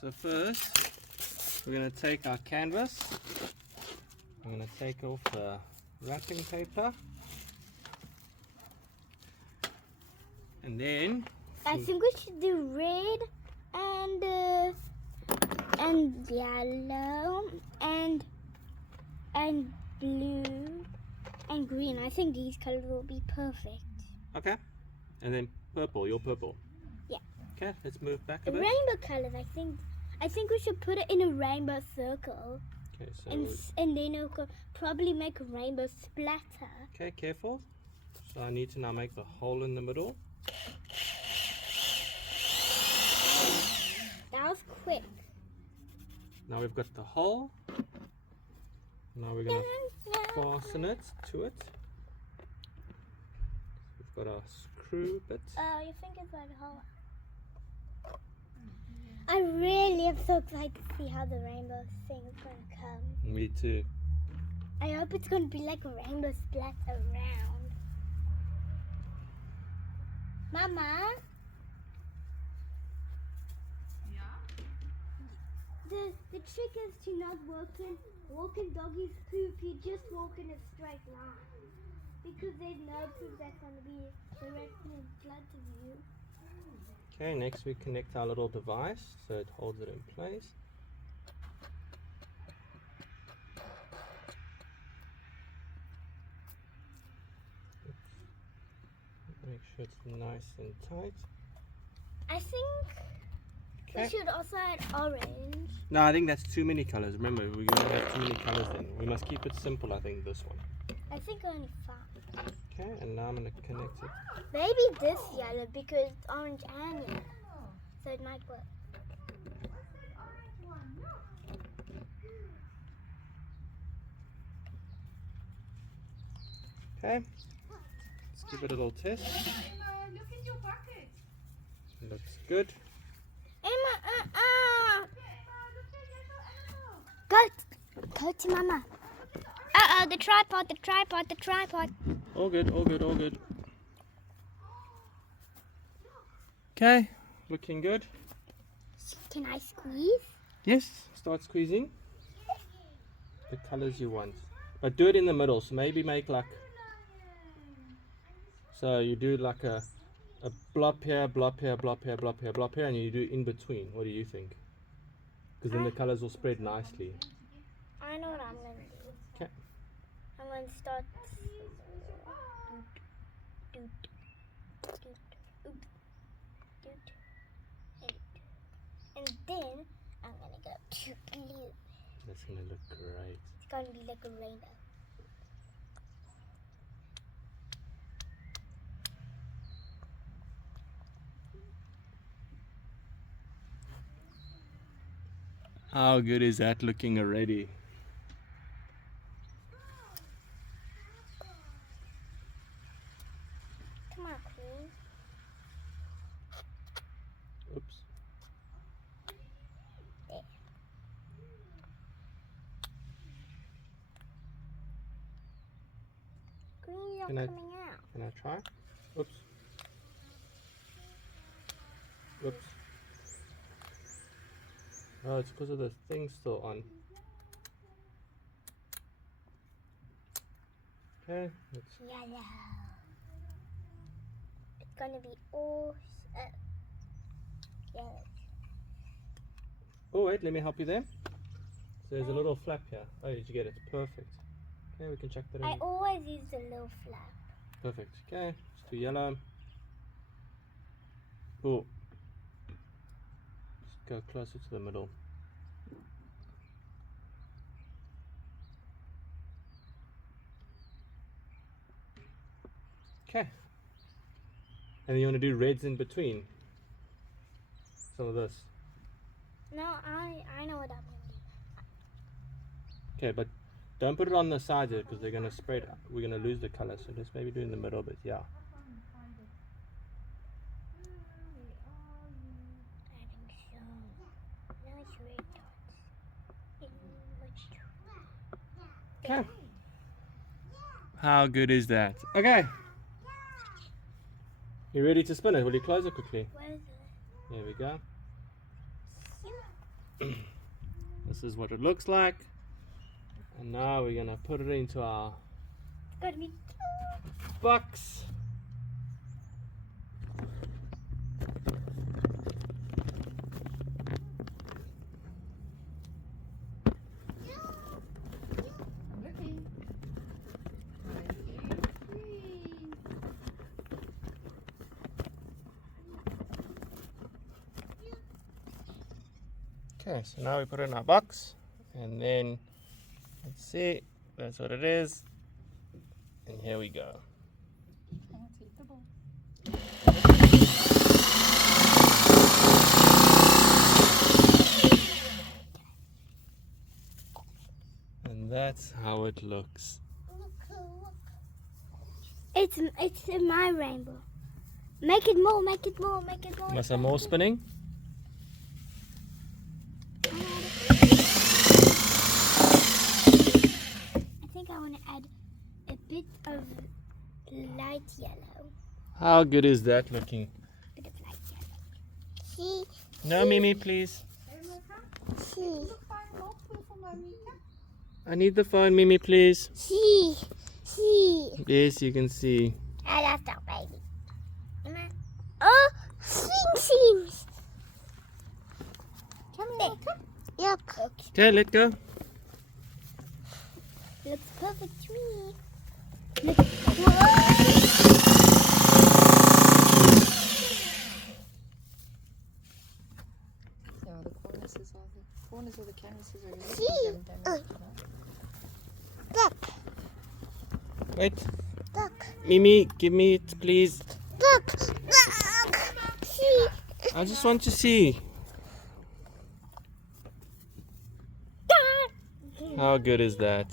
So first, we're going to take our canvas. I'm going to take off the wrapping paper. And then I think we should do red and yellow and blue and green. I think these colors will be perfect. okay, and then purple. Your purple. Yeah. Okay, let's move back a The bit. rainbow colors. I think we should put it in a rainbow circle, Okay, so and then it will probably make a rainbow splatter. okay, careful. So I need to now make the hole in the middle. That was quick. Now we've got the hole. Now we're going to fasten it to it. We've got our screw bit. Oh, your fingers are hot. I really am so excited to see how the rainbow thing is going to come. Me too. I hope it's going to be like a rainbow splatter around. Mama? Yeah? The trick is to not walk in doggy's poop. You just walk in a straight line. Because there's no poop that's going to be directly in front of you. Okay, next we connect our little device so it holds it in place. Make sure it's nice and tight. I think we should also add orange. No, I think that's too many colors. Remember, we're going to have too many colors then. We must keep it simple, I think, this one. I think only 5. Okay, and now I'm going to connect it. Maybe this yellow because it's orange and yellow. So it might work. Okay, let's give it a little test. Emma, look in your bucket. Looks good. Emma, Emma, look at your animal. Go to Mama. The tripod. All good, all good, all good. Okay, looking good. Can I squeeze? Yes, start squeezing the colors you want. But do it in the middle, so maybe make like, so you do like a blob here, blob here, blob here, blob here, blob here, and you do in between. What do you think? Because then the colors will spread nicely. I know what I'm going to do. Okay. I'm going to start. And then I'm going to go to blue. That's going to look great. It's going to be like a rainbow. How good is that looking already? Come on, Queen. Oops. There. Queen, you're Can I- coming out. Can I try? Oops. Oops. Oh, it's because of the thing still on. Okay, let's Yellow. It's going to be all yellow. Oh wait, let me help you there. So there's a little flap here. Oh, did you get it? Perfect. Okay, we can check that I in. always use the little flap. Perfect. Okay, let's do yellow. Oh. Just go closer to the middle. Okay. And then you want to do reds in between. Some of this. No, I know what I'm going to do. Okay, but don't put it on the sides because they're going to spread. We're going to lose the color. So just maybe do in the middle bit. Yeah. Adding some nice red dots. Okay. How good is that? Okay. You ready to spin it? Will you close it quickly? Where is it? There we go. This is what it looks like. And now we're gonna put it into our It's gonna be box. I'm looking. 1, 2, 3. Okay, so now we put it in our box, and then let's see, that's what it is. And here we go. And take the ball. And that's how it looks. It's in my rainbow. Make it more, make it more, make it more. Want some more spinning? I think I want to add a bit of light yellow. How good is that looking? Bit of light yellow. See, No, Mimi, please. see, Look, find more food for Mamita. I need the phone, Mimi, please. see. Yes, you can see. I love that baby. Oh, seams. Come here, come. Yep. Okay, let go. Looks perfect to me. Yeah, the corners of the canvases are really See? getting damaged. Look, Wait. look, Mimi, give me it, please. look, look. See, I just want to see. How good is that?